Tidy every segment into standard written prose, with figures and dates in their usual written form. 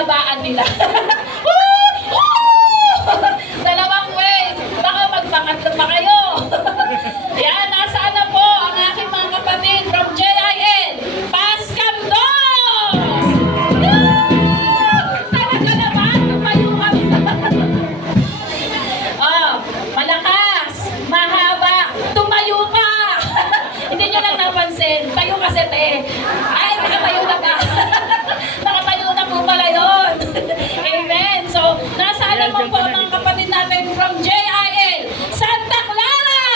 labaan nila. Dalawang ways. Baka magpangatlo pa kayo. Ayan, nasaan na po ang aking mga kapatid from JIL. Pascamdos! Talaga naman, tumayo kami. Oh, malakas, mahaba, tumayo ka. Hindi nyo lang napansin. Tayo kasi te. Ay, nakatayo na ba? Nakatayo na po pala yun. Amen. So, nasaan naman po ang mga kapatid natin from JIL Santa Clara!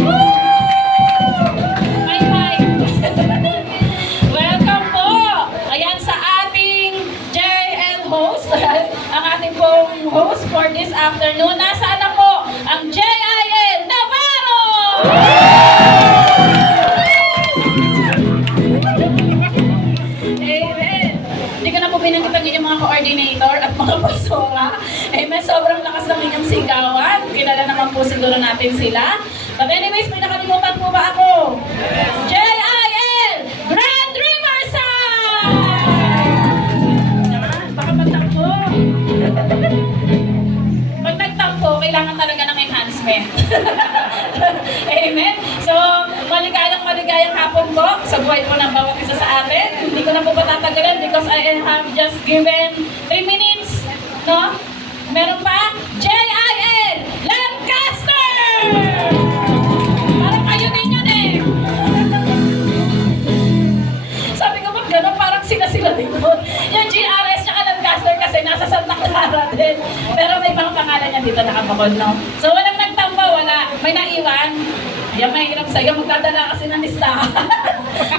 Woo! May mic. Welcome po. Ayan sa ating JIL host. Ang ating pong host for this afternoon. Nasaan na po ang JIL Navarro! Amen. Hindi ko na po binanggit ang inyong mga coordinator at mga pastora. Amen. Sobrang lakas ng inyong sigawan. Kilala naman po siguro natin sila. But anyways, may nakalimutan po ba ako? JIL Grand Riverside! Yan. Baka magtakbo. Pag nagtampo, kailangan talaga ng enhancement. Amen. So, maligayang hapon po sa buhay po ng bawat isa sa atin. Hindi ko na po patatagalin because I have just given 3 minutes. No? Meron pa? JIL Lancaster! Parang kayo din yun eh. Sabi ko ba gano'n, parang sila din doon. Yung GRS tsaka Lancaster kasi nasa Santa Clara din. Pero may mga pangalan niya dito nakabakod, no? So walang nagtamba, wala. May naiwan. Ayan, mahirap sa'yo. Magdadala kasi ng listahan.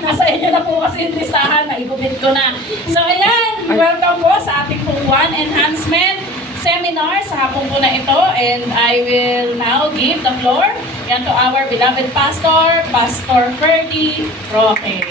Nasa inyo na po kasi yung listahan. Naibubit ko na. So ayan, welcome po sa ating pong One Enhancement Seminar sa hapon po na ito. And I will now give the floor yan to our beloved pastor, Pastor Ferdy Roque.